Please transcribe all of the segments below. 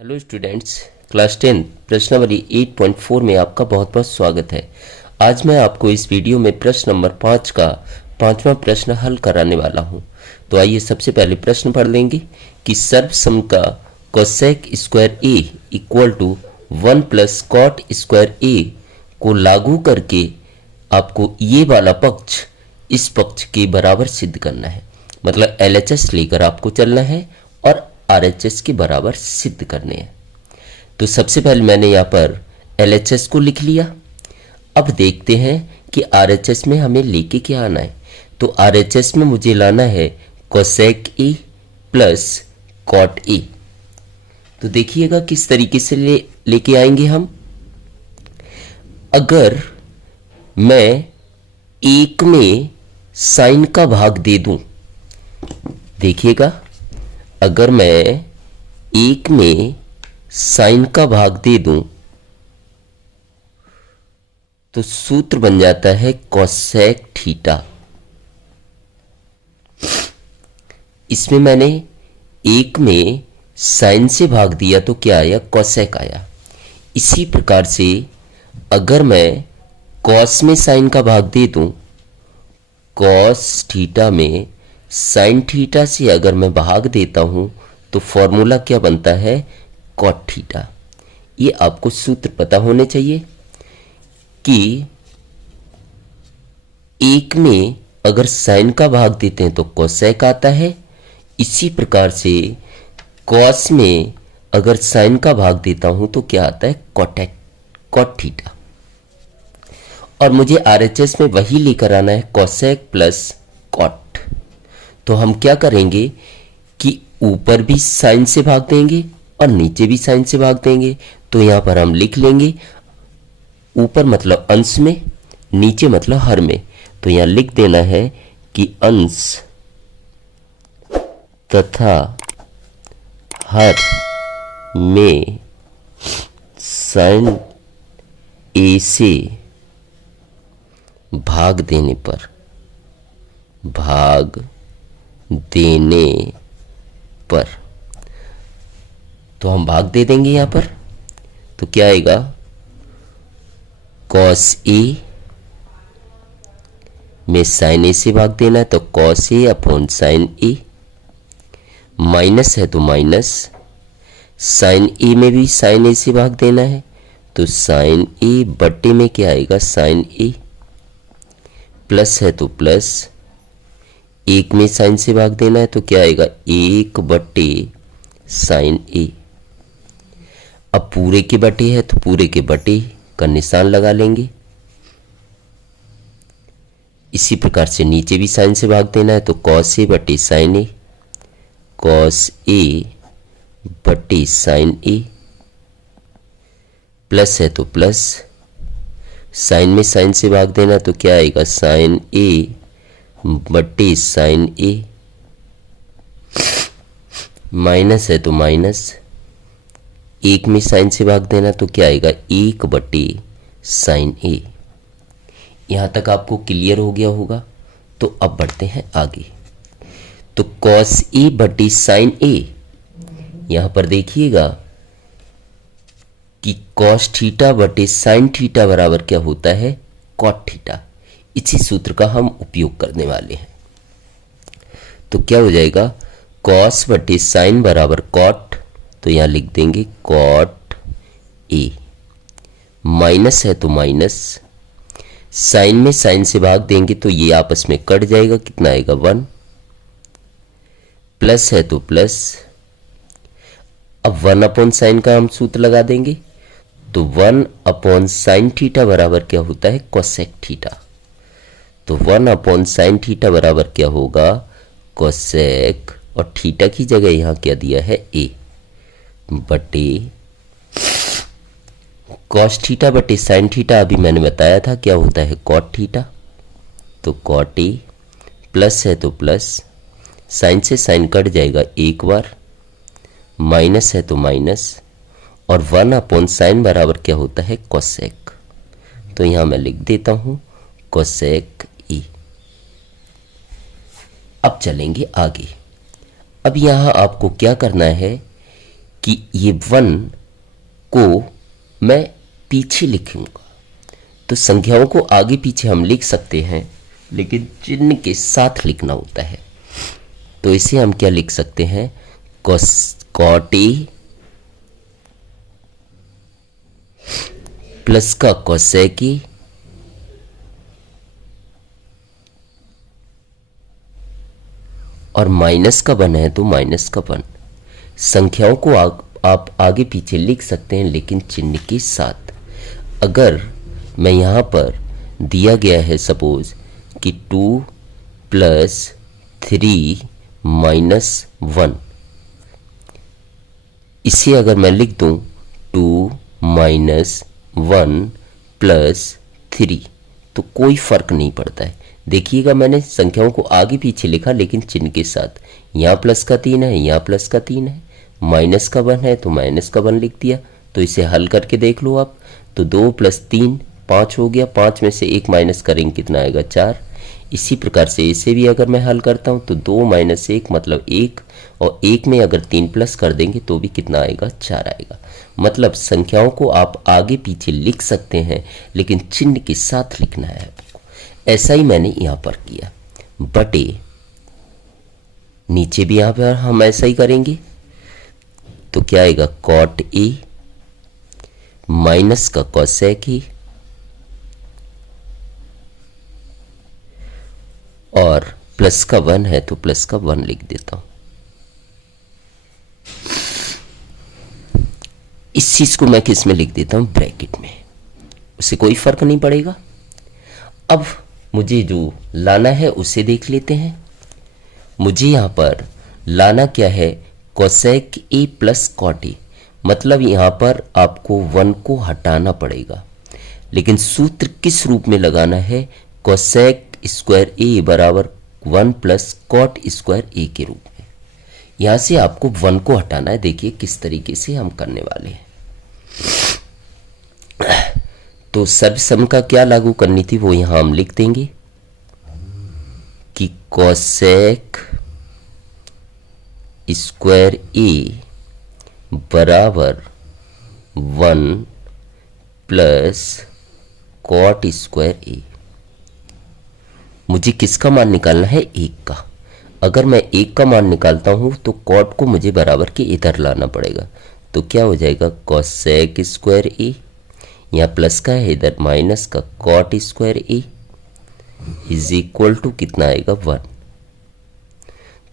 Hello students, class 10 प्रश्नावली 8.4 में आपका बहुत बहुत स्वागत है। आज मैं आपको इस वीडियो में प्रश्न नंबर 5 का पांचवा प्रश्न हल कराने वाला हूं। तो आइए सबसे पहले प्रश्न पढ़ लेंगे कि सर्वसम का cosec square A equal to 1 plus cot square A को लागू करके आपको ये वाला पक्ष इस पक्ष के बराबर सिद्ध करना है। मतलब LHS लेकर आपको चलना है और RHS के बराबर सिद्ध करने हैं। तो सबसे पहले मैंने यहाँ पर LHS को लिख लिया। अब देखते हैं कि RHS में हमें लेके क्या आना है। तो RHS में मुझे लाना है cosec A plus cot A. तो देखिएगा किस तरीके से लेके आएंगे हम। अगर मैं एक में साइन का भाग दे दूं, देखिएगा, अगर मैं एक में साइन का भाग दे दूं तो सूत्र बन जाता है कोसेक थीटा। इसमें मैंने एक में साइन से भाग दिया तो क्या आया, कोसेक आया। इसी प्रकार से अगर मैं कॉस में साइन का भाग दे दूं, कॉस थीटा में साइन थीटा से अगर मैं भाग देता हूं तो फॉर्मूला क्या बनता है, कॉट थीटा। ये आपको सूत्र पता होने चाहिए कि एक में अगर साइन का भाग देते हैं तो कोसेक आता है। इसी प्रकार से कॉस में अगर साइन का भाग देता हूं तो क्या आता है, कॉट थीटा। और मुझे RHS में वही लेकर आना है, कोसेक प्लस कॉट। तो हम क्या करेंगे कि ऊपर भी साइन से भाग देंगे और नीचे भी साइन से भाग देंगे। तो यहां पर हम लिख लेंगे, ऊपर मतलब अंश में, नीचे मतलब हर में। तो यहां लिख देना है कि अंश तथा हर में साइन ए से भाग देने पर तो हम भाग दे देंगे यहां पर। तो क्या आएगा, कॉस ए में साइन ए से भाग देना है तो cos A upon sine A, minus है तो माइनस, साइन ए में भी साइन ए से भाग देना है तो साइन ए बटे में क्या आएगा, साइन ए, प्लस है तो प्लस, एक में साइन से भाग देना है तो क्या आएगा, एक बटे साइन ए। अब पूरे के बटे है तो पूरे के बटे का निशान लगा लेंगे। इसी प्रकार से नीचे भी साइन से भाग देना है तो कॉस ए बटे साइन ए, कॉस ए बटे साइन ए, प्लस है तो प्लस, साइन में साइन से भाग देना तो क्या आएगा, साइन ए बटे साइन ए, माइनस है तो माइनस, एक में साइन से भाग देना तो क्या आएगा, एक बटे साइन ए। यहां तक आपको क्लियर हो गया होगा। तो अब बढ़ते हैं आगे। तो कॉस ए बटे साइन ए, यहां पर देखिएगा कि कॉस थीटा बटे साइन थीटा बराबर क्या होता है, कॉट थीटा। इसी सूत्र का हम उपयोग करने वाले हैं। तो क्या हो जाएगा, कॉस बटे साइन बराबर कॉट, तो यहां लिख देंगे कॉट ए, माइनस है तो माइनस, साइन में साइन से भाग देंगे तो ये आपस में कट जाएगा, कितना आएगा, 1, प्लस है तो प्लस। अब 1 अपॉन साइन का हम सूत्र लगा देंगे तो 1 अपॉन साइन थीटा बराबर क्या होता है, कोसेक थीटा। तो 1 अपॉन साइन थीटा बराबर क्या होगा, कोसेक, और थीटा की जगह यहां क्या दिया है, ए, बटे कॉस थीटा बटे साइन थीटा। अभी मैंने बताया था क्या होता है, कॉट थीटा। तो कॉट ए, प्लस है तो प्लस, साइन से साइन कट जाएगा एक बार, माइनस है तो माइनस, और 1 अपॉन साइन बराबर क्या होता है, कोसेक। तो यहां मैं लिख देता हूं कोसेक ए। अब चलेंगे आगे। अब यहां आपको क्या करना है कि ये 1 को मैं पीछे लिखूंगा। तो संख्याओं को आगे पीछे हम लिख सकते हैं, लेकिन चिन्ह के साथ लिखना होता है। तो इसे हम क्या लिख सकते हैं, कॉट ए प्लस का कोसेक ए और माइनस का 1 है तो माइनस का 1। संख्याओं को आप आगे पीछे लिख सकते हैं, लेकिन चिन्ह के साथ। अगर मैं यहाँ पर दिया गया है सपोज कि 2 प्लस 3 माइनस 1, इसे अगर मैं लिख दूं 2 माइनस 1 प्लस 3, तो कोई फर्क नहीं पड़ता है। देखिएगा मैंने संख्याओं को आगे पीछे लिखा, लेकिन चिन्ह के साथ। यहाँ प्लस का 3 है, यहाँ प्लस का 3 है, माइनस का 1 है तो माइनस का 1 लिख दिया। तो इसे हल करके देख लो आप। तो 2 प्लस 3 5 हो गया, 5 में से 1 माइनस करेंगे कितना आएगा, 4। इसी प्रकार से इसे भी अगर मैं हल करता हूँ तो 2 माइनस 1 मतलब 1, और 1 में अगर 3 प्लस कर देंगे तो भी कितना आएगा, 4 आएगा। मतलब संख्याओं को आप आगे पीछे लिख सकते हैं, लेकिन चिन्ह के साथ लिखना है आपको। ऐसा ही मैंने यहाँ पर किया। बटे नीचे भी यहाँ पर हम ऐसा ही करेंगे। तो क्या आएगा, कॉट ए माइनस का कोसेक ए और प्लस का 1 है तो प्लस का 1 लिख देता हूं। इस चीज को मैं किस में लिख देता हूं, ब्रैकेट में। उससे कोई फर्क नहीं पड़ेगा। अब मुझे जो लाना है उसे देख लेते हैं। मुझे यहां पर लाना क्या है, cosec A plus cot A. मतलब यहां पर आपको 1 को हटाना पड़ेगा, लेकिन सूत्र किस रूप में लगाना है, कोसेक स्क्वायर ए बराबर 1 प्लस कॉट स्क्वायर ए के रूप में। यहां से आपको 1 को हटाना है। देखिए किस तरीके से हम करने वाले हैं। तो सर्वसम का क्या लागू करनी थी वो यहां हम लिख देंगे कि कोसेक स्क्वायर ए बराबर 1 प्लस कॉट स्क्वायर ए। मुझे किसका मान निकालना है, 1 का। अगर मैं 1 का मान निकालता हूं तो कॉट को मुझे बराबर के इधर लाना पड़ेगा। तो क्या हो जाएगा, कोसेक स्क्वायर ए, यहाँ प्लस का है, इधर माइनस का cot square A is equal to कितना आएगा, 1।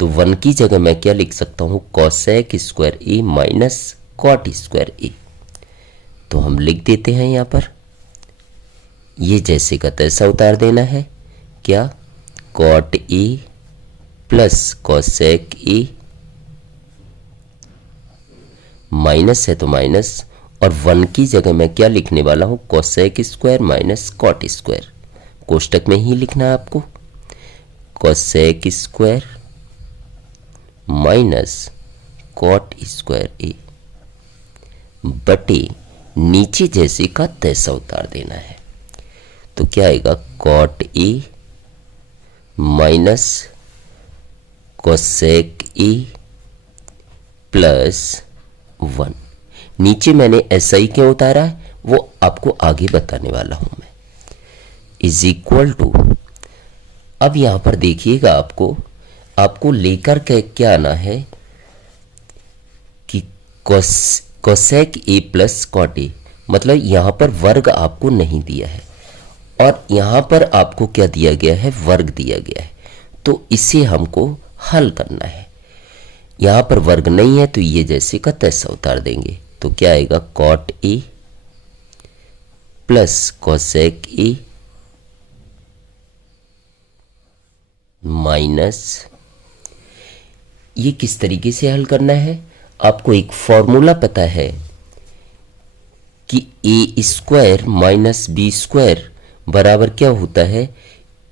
तो 1 की जगह मैं क्या लिख सकता हूं, कोसेक स्क्वायर ए माइनस कॉट स्क्वायर ए। तो हम लिख देते हैं यहां पर, ये जैसे का तैसा उतार देना है। क्या, cot A plus cosec A, minus है तो माइनस, और 1 की जगह मैं क्या लिखने वाला हूं, cosec square minus cot square. कोष्टक में ही लिखना है आपको, cosec square minus cot square A बटे नीचे जैसे का तैसा उतार देना है। तो क्या आएगा, cot A minus cosec A plus 1। नीचे मैंने ऐसा ही क्यों उतारा है वो आपको आगे बताने वाला हूं मैं। इज इक्वल टू, अब यहां पर देखिएगा आपको लेकर के क्या आना है कि cosec A plus cot A. मतलब यहां पर वर्ग आपको नहीं दिया है, और यहां पर आपको क्या दिया गया है, वर्ग दिया गया है। तो इसे हमको हल करना है। यहां पर वर्ग नहीं है तो ये जैसे का तैसा उतार देंगे। तो क्या आएगा, cot A plus cosec A minus, ये किस तरीके से हल करना है, आपको एक फॉर्मूला पता है कि ए स्क्वायर माइनस बी स्क्वायर बराबर क्या होता है,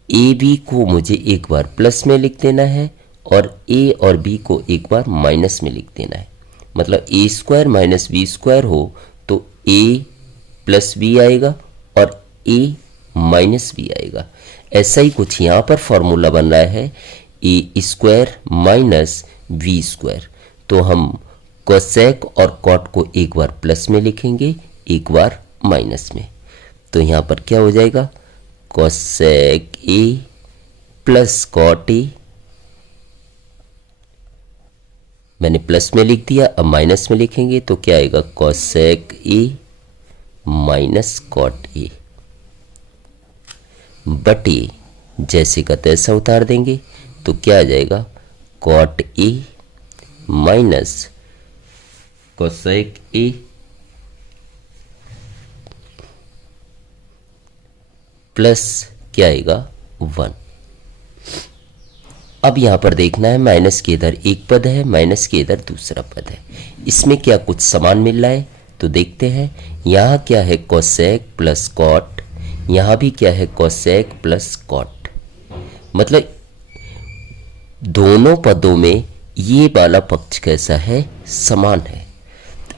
ए बी को मुझे एक बार प्लस में लिख देना है और ए और बी को एक बार माइनस में लिख देना है। मतलब ए स्क्वायर माइनस बी स्क्वायर हो तो ए प्लस बी आएगा और ए माइनस बी आएगा। ऐसा ही कुछ यहाँ पर फॉर्मूला बन रहा है, ए स्क्वायर माइनस बी स्क्वायर। तो हम कोसेक और कॉट को एक बार प्लस में लिखेंगे, एक बार माइनस में। तो यहाँ पर क्या हो जाएगा, cosec A plus cot A. मैंने प्लस में लिख दिया, अब माइनस में लिखेंगे तो क्या आएगा, cosec A minus cot A बटे जैसे का तैसा उतार देंगे तो क्या आ जाएगा, cot A minus cosec A plus क्या आएगा 1। अब यहां पर देखना है माइनस के इधर एक पद है, माइनस के इधर दूसरा पद है, इसमें क्या कुछ समान मिल रहा है तो देखते हैं। यहां क्या है, कोसेक प्लस कॉट, यहां भी क्या है, कोसेक प्लस कॉट। मतलब दोनों पदों में ये वाला पक्ष कैसा है, समान है।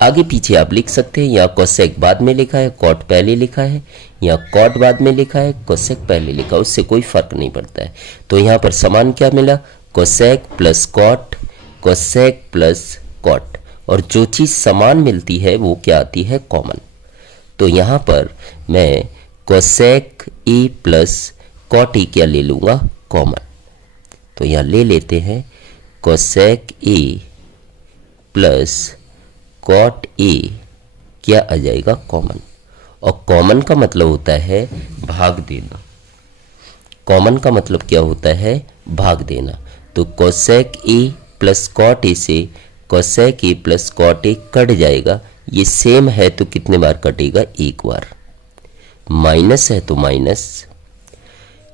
आगे पीछे आप लिख सकते हैं, यहाँ कोसेक बाद में लिखा है, कॉट पहले लिखा है, यहाँ कॉट बाद में लिखा है, कोसेक पहले लिखा है, उससे कोई फर्क नहीं पड़ता है। तो यहाँ पर समान क्या मिला, cosec plus cot, cosec plus cot, और जो चीज़ समान मिलती है वो क्या आती है, कॉमन। तो यहाँ पर मैं cosec A plus cot A क्या ले लूँगा, कॉमन। तो यहाँ ले लेते हैं cosec A plus cot A क्या आ जाएगा, कॉमन। और कॉमन का मतलब होता है भाग देना। कॉमन का मतलब क्या होता है, भाग देना। तो cosec A plus cot A से cosec A plus cot A कट जाएगा, ये सेम है तो कितने बार कटेगा, एक बार। माइनस है तो माइनस,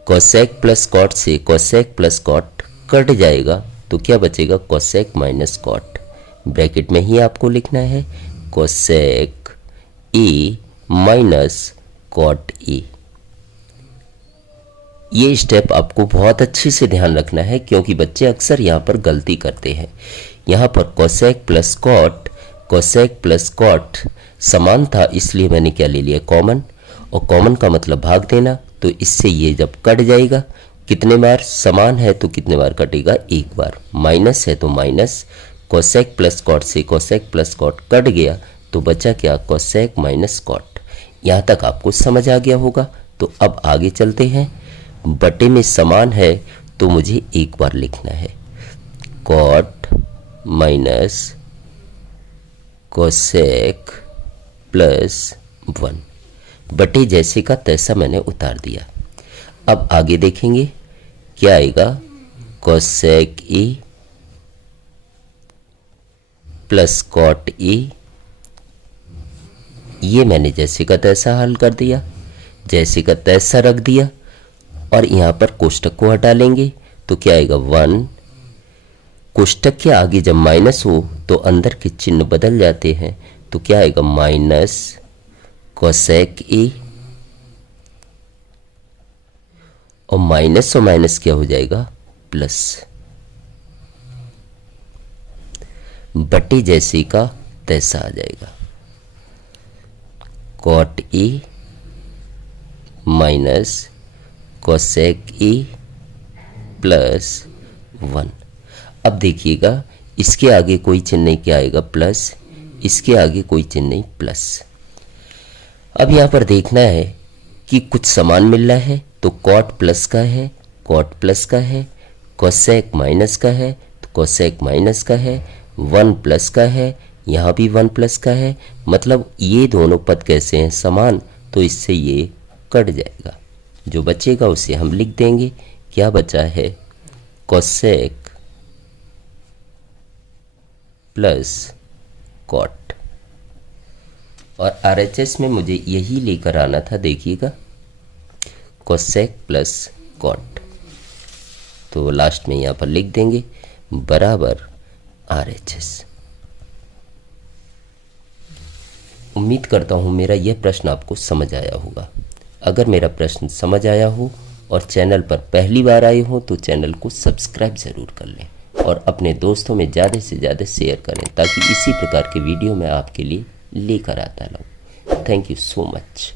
कोसेक प्लस कॉट से कोसेक प्लस कॉट कट जाएगा तो क्या बचेगा, कोसेक माइनस कॉट। ब्रैकेट में ही आपको लिखना है cosec A minus cot A. ये स्टेप आपको बहुत अच्छे से ध्यान रखना है, क्योंकि बच्चे अक्सर यहाँ पर गलती करते हैं। यहाँ पर cosec plus cot, cosec plus cot समान था, इसलिए मैंने क्या ले लिया, कॉमन। और कॉमन का मतलब भाग देना, तो इससे ये जब कट जाएगा, कितने बार, समान है तो कितने बार कटेगा, एक बार। माइनस है तो माइनस, कोसेक प्लस कॉट से कोसेक प्लस कॉट कट गया तो बचा क्या, कोसेक माइनस कॉट। यहाँ तक आपको समझ आ गया होगा। तो अब आगे चलते हैं। बटे में समान है तो मुझे एक बार लिखना है, कॉट माइनस कोसेक प्लस 1। बटे जैसे का तैसा मैंने उतार दिया। अब आगे देखेंगे क्या आएगा, cosec A plus cot A. ये मैंने जैसे का तैसा हल कर दिया, जैसे का तैसा रख दिया, और यहाँ पर कोष्टक को हटा लेंगे तो क्या आएगा, 1। कोष्टक के आगे जब माइनस हो तो अंदर के चिन्ह बदल जाते हैं, तो क्या आएगा, माइनस कोसेक ए। और माइनस क्या हो जाएगा, प्लस। बटे जैसे का तैसा आ जाएगा, cot A minus cosec A plus 1। अब देखिएगा, इसके आगे कोई चिन्ह नहीं, क्या आएगा, प्लस। इसके आगे कोई चिन्ह नहीं, प्लस। अब यहाँ पर देखना है कि कुछ समान मिल रहा है, तो कॉट प्लस का है, कॉट प्लस का है, कोसेक माइनस का है तो कोसेक माइनस का है, 1 प्लस का है, यहाँ भी 1 प्लस का है। मतलब ये दोनों पद कैसे हैं, समान, तो इससे ये कट जाएगा। जो बचेगा उसे हम लिख देंगे, क्या बचा है, कोसेक प्लस कॉट। और आरएचएस में मुझे यही लेकर आना था, देखिएगा, कोसेक प्लस कॉट। तो लास्ट में यहाँ पर लिख देंगे बराबर आरएचएस। उम्मीद करता हूँ मेरा यह प्रश्न आपको समझ आया होगा। अगर मेरा प्रश्न समझ आया हो और चैनल पर पहली बार आए हो तो चैनल को सब्सक्राइब ज़रूर कर लें और अपने दोस्तों में ज़्यादा से ज़्यादा शेयर करें, ताकि इसी प्रकार के वीडियो मैं आपके लिए लेकर आता रहूँ। Thank you so much.